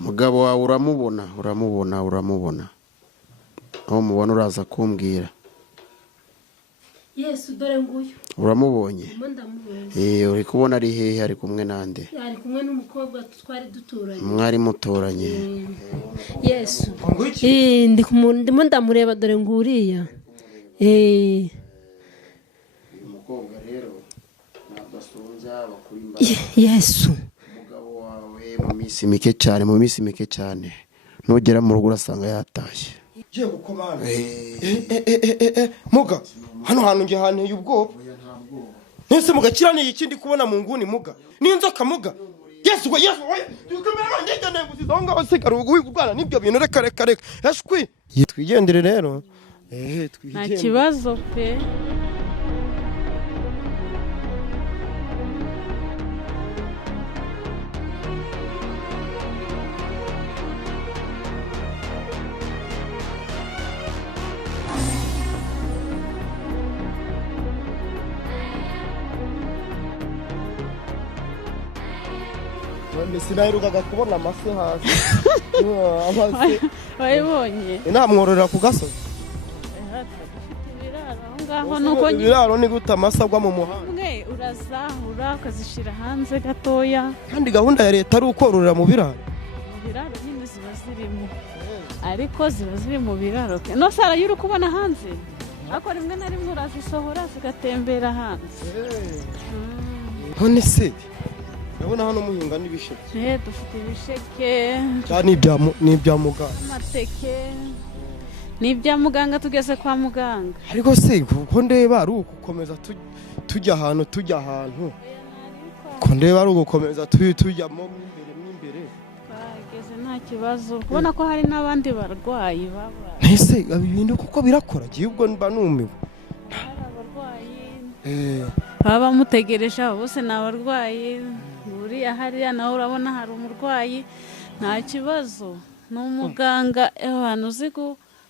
Mugabo wawe uramubona aho mubona uraza kumbwira. Yesu dore nguyu. Uramubonye? Ndamubonye. Uri kubona ari hehe, ari kumwe nande? Ari kumwe n'umukobwa twari duturanye. Mwari muturanye? Yesu. Ndimo ndamureba dore nguriya. Umukobwa rero nabasonza bakuri imba. Yesu. Umugabo wawe mu minsi mike cyane. Nugera mu rugo urasanga yatashye. Je gukomana. Muga. Hano hantu nge hanteye ubwoba. Nese mugakira ni ikindi kubona mu nguni muga. N'inzoka muga. Yesu we. Tukamera ngende nenguziza aho ngaho sigara ugwana nibyo bintu reka. Eshwi. Twigendere rero. Nta kibazo pe. Sinaherukaga kubona amase hasi. Amase. Wayibonye? Inamwororera ku gasozi. Ngaho nuko ibiraro ni gute amase agwa mu muhanda. Mwe urazahura ukazishira hanze gatoya. Kandi gahunda ya leta ari ukororera mu biraro. Mu biraro nyine ziba zirimo. Ariko ziba ziri mu biraro. No sara yuri kubona hanze. Ako rimwe na rimwe urazisohora zigatembera hanze. None se ndabona hano muhinga n'ibisheke. Dufite ibisheke. Cyane n'ibya muganga. Amateke. N'ibya muganga tugeze kwa muganga. Ariko se ko ndeba ari ugukomeza tujya ahantu. Ko ndeba ari ugukomeza tujyamo imbere. Twageze nta kibazo. Kubona ko hari n'abandi barwayi baba. Nese ibintu kuko birakora giye ubwo mba numiwe. Baba mutegereje bose n'abarwayi. Uriya hariya nawe urabona hari umurwayi. Nta kibazo. N'umuganga abantu uzi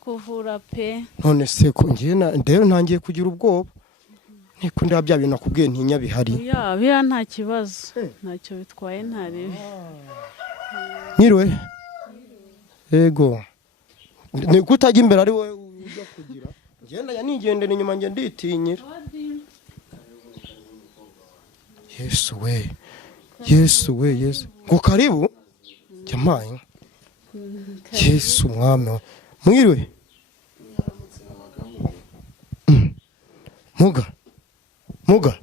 kuvura pe. None se ko ndero ntangiye kugira ubwoba. Niko ndaba bya bintu nakubwiye ntinya bihari. Bira nta kibazo. Ntacyo bitwaye ntarebe. Nyiriwe. Yego. Ni kutajya imbere ari wowe ujya kugira. Ngenda nigendera inyuma nge nditinyira. Yesu we. Ngo karibu. Jamaye. Yesu mwami. Mwiriwe. Muga.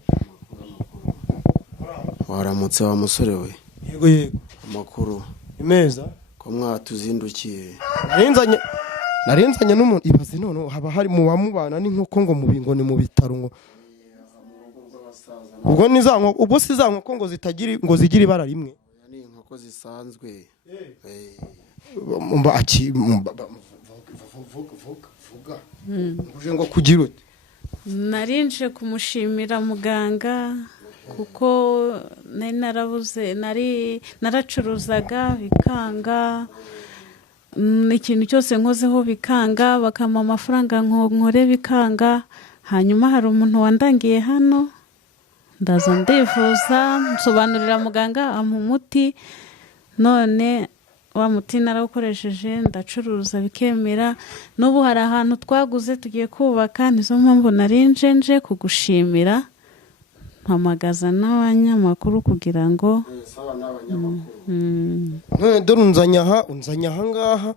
Waramutse wa musore we? Yego. Amakuru. Imeza. Ko mwatuzindukiye. Narenzanye n'umuntu ibaze none haba hari mu bamubana n'inkoko ngo mubingo ni mu bitaro ngo. Ubwo ni za nkoko, ubwo si za nkoko ngo zigira ibara rimwe. Ni inkoko zisanzwe. Vuga. Uje ngo kugira ute? Narinje kumushimira muganga kuko narabuze naracuruzaga bikanga. Ikintu cyose nkozeho bikanga bakama amafaranga nkore bikanga. Hanyuma hari umuntu wandangiye hano ndaza ndivuza nsobanurira muganga amumuti none wa muti narawukoresheje ndacuruza bikemera. N'ubu hari ahantu twaguze tugiye kubaka nizo mpamvu narinje kugushimira mpamagaza n'abanyamakuru kugira ngo none dore unzanya aha ngaha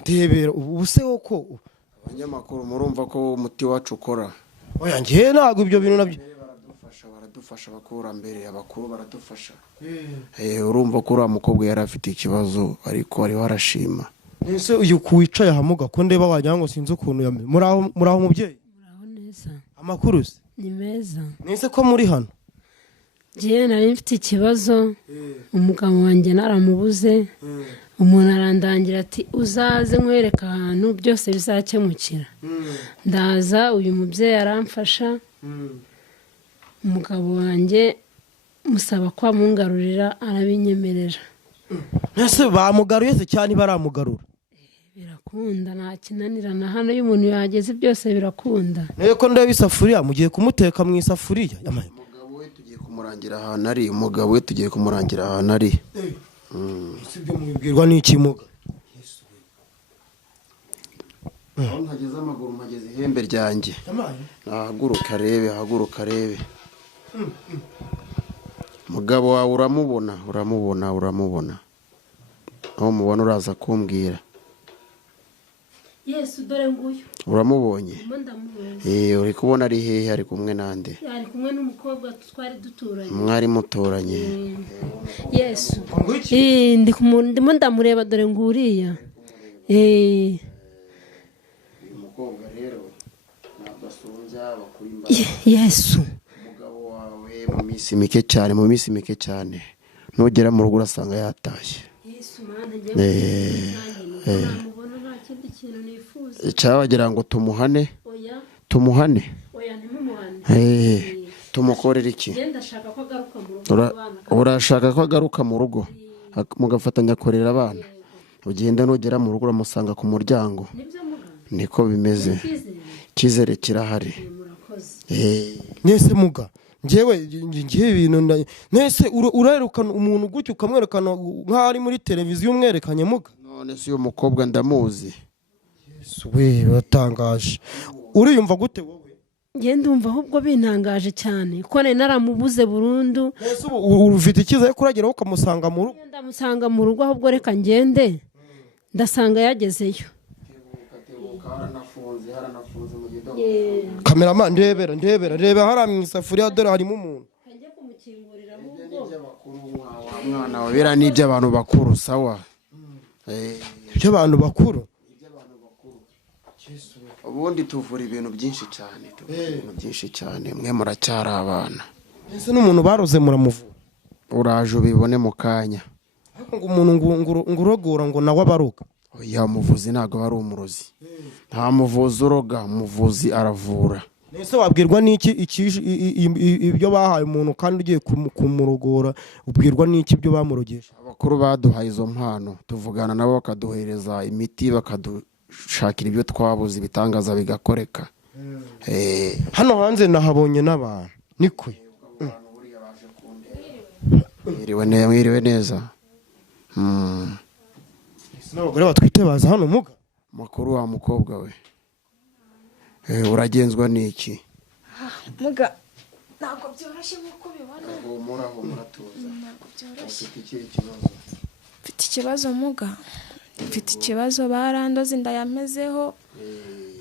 ndebera ubu se woko abanyamakuru murumva ko umuti wacu ukora. Oya ngiye ntago ibyo bintu nabyo baradufasha abakurambere abakuru baradufasha. Urumva ko uriya mukobwa yari afite ikibazo ariko ari warashima. Nese uyu kuwicaye hamuga ko ndeba wagira ngo sinzi ukuntu yame. Muraho mubyeyi? Muraho neza. Amakuru se? Ni meza. Nese ko muri hano? Je nari mfite ikibazo. Umugabo wanjye naramubuze. Umuntu arandangira ati uzaze nkwereka ahantu byose bizakemukira. Ndaza uyu mubyeyi aramfasha. Umugabo wanjye musaba kwa mungarurira arabinyemerera. Nese bamugaruye se cyane baramugarura? Birakunda nta kinanirana hano iyo umuntu yageze byose birakunda. Neko ndeba isafuriya mugiye kumuteka mu isafuriya. Umugabo we tugiye kumurangira ahantu ari umugabo we, tugiye kumurangira ahantu ari. si ibyo mubibwirwa n'iki muga? aho ntageze amaguru mpageze ihembe ryanjye. Haguruka arebe. Mugabo wawe uramubona. Aho mubona uraza kumbwira. Yesu dore nguyu. Uramubonye? Ndamubonye. Uri kubona ari hehe? Ari kumwe nande? Ari kumwe n'umukobwa twari duturanye. Mwari mutoranye? Yesu. Ndimo ndamureba dore nguriya. Umukobwa rero ntabwo asonza bakuri imba. Yesu. Umugabo wawe mu minsi mike cyane nugera mu rugo urasanga yatashye. Yesu mana njye namubona nta kindi kintu nifuza. Cyabagira ngo tumuhane. Oya ntimumuhane. Tumukorera iki? Ndashaka ko agaruka mu rugo. Urashaka ko agaruka mu rugo mugafatanya korera abana? Ugenda nugera mu rugo uramusanga ku muryango. Niko bimeze. Kizere kirahari. Nese muga ngewe ibintu nese urerukana umuntu gutyo ukamwerekana nk'aho ari muri televiziyo umwerekanye muga? None si uyu mukobwa ndamuzi. Yesu we batangaje. Uriyumva gute wowe? Nge ndumva ahubwo bintangaje cyane ko nari naramubuze burundu. Yesu ufite ikiza yo kurageraho ukamusanga mu rugo? Ndamusanga mu rugo ahubwo reka ngende ndasanga yagezeyo. Kameraman ndebera hara mu isafuriya dore harimo umuntu. Kanjye kumukingurira ahubwo. Mwana wawe bira ni iby'abantu bakuru sawa. Iby'abantu bakuru. Ubundi tuvura ibintu byinshi cyane. Mwe muracyari abana. Ese n'umuntu baroze muramuvura? Uraje ubibone mu kanya. Ngo umuntu ngurogora ngo nawe abaruka. Oya umuvuzi ntago ari umurozi. Nta muvuzi uroga, umuvuzi aravura. Nese wabwirwa n'iki ibyo bahaye umuntu kandi ugiye kumurogora ubwirwa n'iki ibyo bamurogesha? Abakuru baduhaye izo mpano tuvugana nabo bakaduhereza imiti bakadushakira ibyo twabuze bitangaza bigakoreka. Hano hanze nahabonye n'abantu nikwe. Mwiriwe neza. N'abagore batwite baza hano muga? Makuru wa mukobwa we. Uragenzwa n'iki? Muga ntabwo byoroshye nkuko ubibona. Muratuza. Ntabwo byoroshye. Mfite ikibazo muga. Mfite ikibazo barandoze ndayamezeho.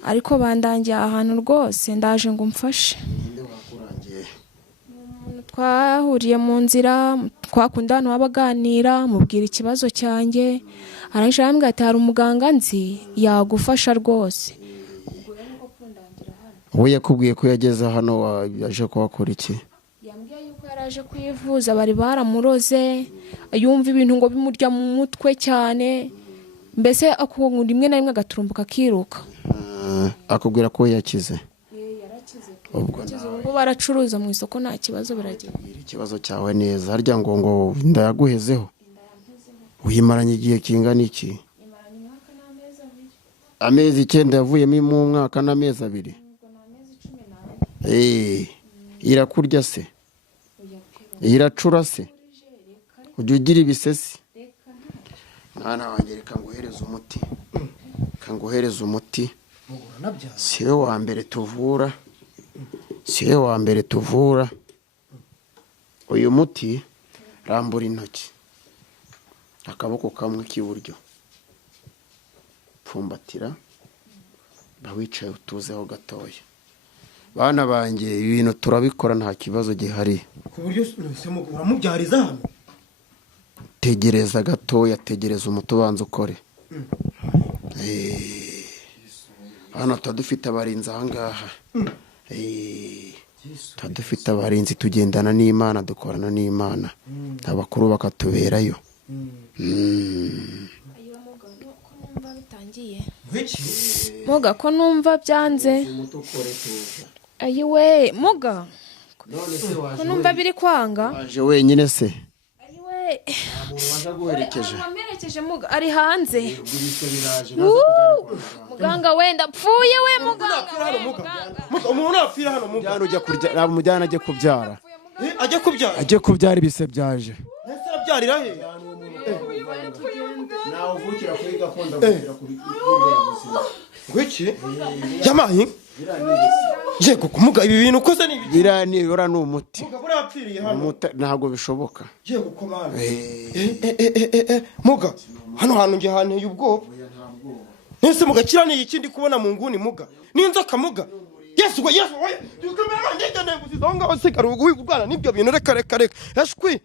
Ariko bandangiye ahantu rwose ndaje ngo umfashe. Twahuriye mu nzira twakunda abantu babaganira mubwira ikibazo cyanjye. Arangije arambwira ati hari umuganga nzi yagufasha rwose. Wowe yakubwiye ko yageze hano yaje kuhakora iki? Yambwiye yuko yaraje kwivuza bari baramuroze yumva ibintu ngo bimurya mu mutwe cyane. Mbese akungura rimwe na rimwe agaturumbuka akiruka. Akubwira ko yakize? Yarakize. Ubwo baracuruza mu isoko nta kibazo biragira. Ikibazo cyawe neza harya ngo ndayaguhezeho. Uyimaranye igihe kingana iki? Imaranye umwaka n'amezi 2. Amezi 9 yavuyemo mu mwaka n'amezi 2. Irakurya se? Iracura se? Ujya ugira ibisesi? Mwana wanjye reka nguhereze umuti. Si we wa mbere tuvura. Uyu muti rambura intoki. Akaboko kamwe k'iburyo. Pfumbatira. Bawicaye utuzeho gatoya. Bana banjye ibintu turabikora nta kibazo gihari. Ku buryo uramubyariza hano? Tegereza gatoya, tegereza umuti ubanza ukore. Hano tudufite abarinzi ahangaha. Tudufite abarinzi tugendana n'Imana dukorana n'Imana. Abakuru bakatuberayo. Muga ko numva byanze. Ayiwe muga ko numva biri kwanga. Aje wenyine se? Ayiwe waguherekeje? Amerekeje muga ari hanze. Muganga wenda pfuye we muganga. Muga umuntu apfira hano muga. Ujya kurya umujyana ajye kubyara. ajya kubyara ajye kubyara ibise byaje ese arabyarira he nawe uvukira kuri gakondo avukira kuri gwiki yamaye yego kumuga ibi bintu ukoze ni ibiki biranibura ni umuti muga buri apfiriye hano ntabwo bishoboka yego komana muga hano hantu nge hanteye ubwoba nese mugakira ni iki ndi kubona mu nguni muga n'inzoka muga yesu oya dukamera ndege nembuzi zonga osigara ugwi kurwana nibyo bintu reka yashwi